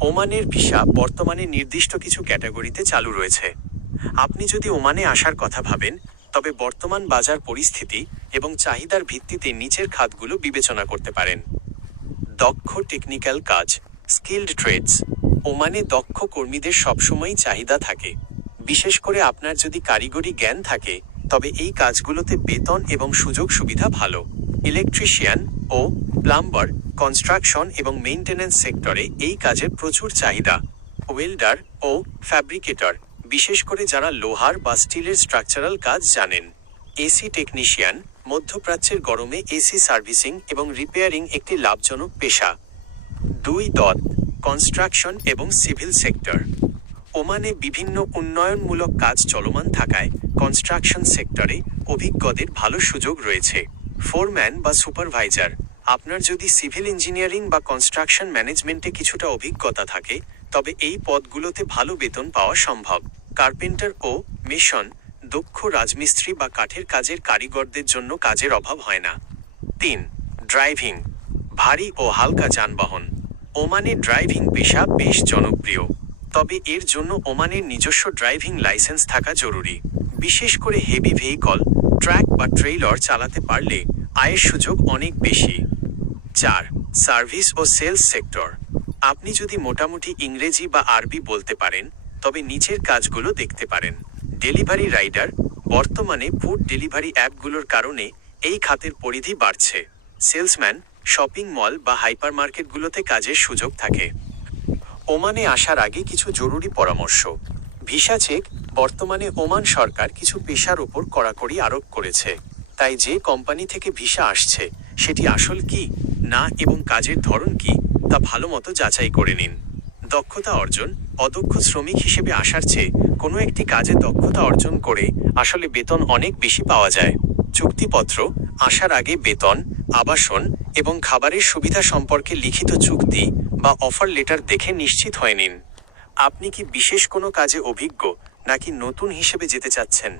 ওমানের ভিসা বর্তমানে নির্দিষ্ট কিছু ক্যাটাগরিতে চালু রয়েছে। আপনি যদি ওমানে আসার কথা ভাবেন, তবে বর্তমান বাজার পরিস্থিতি এবং চাহিদার ভিত্তিতে নিচের খাতগুলো বিবেচনা করতে পারেন। দক্ষ টেকনিক্যাল কাজ, স্কিল্ড ট্রেডস। ওমানে দক্ষ কর্মীদের সবসময়ই চাহিদা থাকে। বিশেষ করে আপনার যদি কারিগরি জ্ঞান থাকে, তবে এই কাজগুলোতে বেতন এবং সুযোগ সুবিধা ভালো। ইলেকট্রিশিয়ান ও প্লাম্বার, কনস্ট্রাকশন এবং মেইনটেন্যান্স সেক্টরে এই কাজের প্রচুর চাহিদা। ওয়েল্ডার ও ফ্যাব্রিকেটর, বিশেষ করে যারা লোহার বা স্টিলের স্ট্রাকচারাল কাজ জানেন। এসি টেকনিশিয়ান, মধ্যপ্রাচ্যের গরমে এসি সার্ভিসিং এবং রিপেয়ারিং একটি লাভজনক পেশা। 2. কনস্ট্রাকশন এবং সিভিল সেক্টর। ওমানে বিভিন্ন উন্নয়নমূলক কাজ চলমান থাকায় কনস্ট্রাকশন সেক্টরে অভিজ্ঞদের ভালো সুযোগ রয়েছে। ফোরম্যান বা সুপারভাইজার, আপনার যদি সিভিল ইঞ্জিনিয়ারিং বা কনস্ট্রাকশন ম্যানেজমেন্টে কিছুটা অভিজ্ঞতা থাকে, তবে এই পদগুলোতে ভালো বেতন পাওয়া সম্ভব। কার্পেন্টার ও মেশন, দক্ষ রাজমিস্ত্রি বা কাঠের কাজের কারিগরদের জন্য কাজের অভাব হয় না। 3. ড্রাইভিং, ভারী ও হালকা যানবাহন। ওমানে ড্রাইভিং পেশা বেশ জনপ্রিয়, তবে এর জন্য ওমানের নিজস্ব ড্রাইভিং লাইসেন্স থাকা জরুরি। বিশেষ করে হেভি ভেহিকল, ট্রাক বা ট্রেইলার চালাতে পারলে আয়ের সুযোগ অনেক বেশি। 4. সার্ভিস ও সেলস সেক্টর। আপনি যদি মোটামুটি ইংরেজি বা আরবি বলতে পারেন, তবে নিচের কাজগুলো দেখতে পারেন। ডেলিভারি রাইডার, বর্তমানে ফুড ডেলিভারি অ্যাপগুলোর কারণে এই খাতের পরিধি বাড়ছে। সেলসম্যান, শপিং মল বা হাইপারমার্কেটগুলোতে কাজের সুযোগ থাকে। ওমানে আসার আগে কিছু জরুরি পরামর্শ। ভিসা চেক, বর্তমানে ওমান সরকার কিছু পেশার ওপর কড়াকড়ি আরোপ করেছে। তাই যে কোম্পানি থেকে ভিসা আসছে সেটি আসল কি না এবং কাজের ধরন কি তা ভালোমতো যাচাই করে নিন। দক্ষতা অর্জন, অদক্ষ শ্রমিক হিসেবে আসার চেয়ে কোনো একটি কাজে দক্ষতা অর্জন করে আসলে বেতন অনেক বেশি পাওয়া যায়। চুক্তিপত্র, আসার আগে বেতন, আবাসন এবং খাবারের সুবিধা সম্পর্কে লিখিত চুক্তি বা অফার লেটার দেখে নিশ্চিত হয়ে নিন। আপনি কি বিশেষ কোনো কাজে অভিজ্ঞ নাকি নতুন হিসেবে যেতে চাচ্ছেন?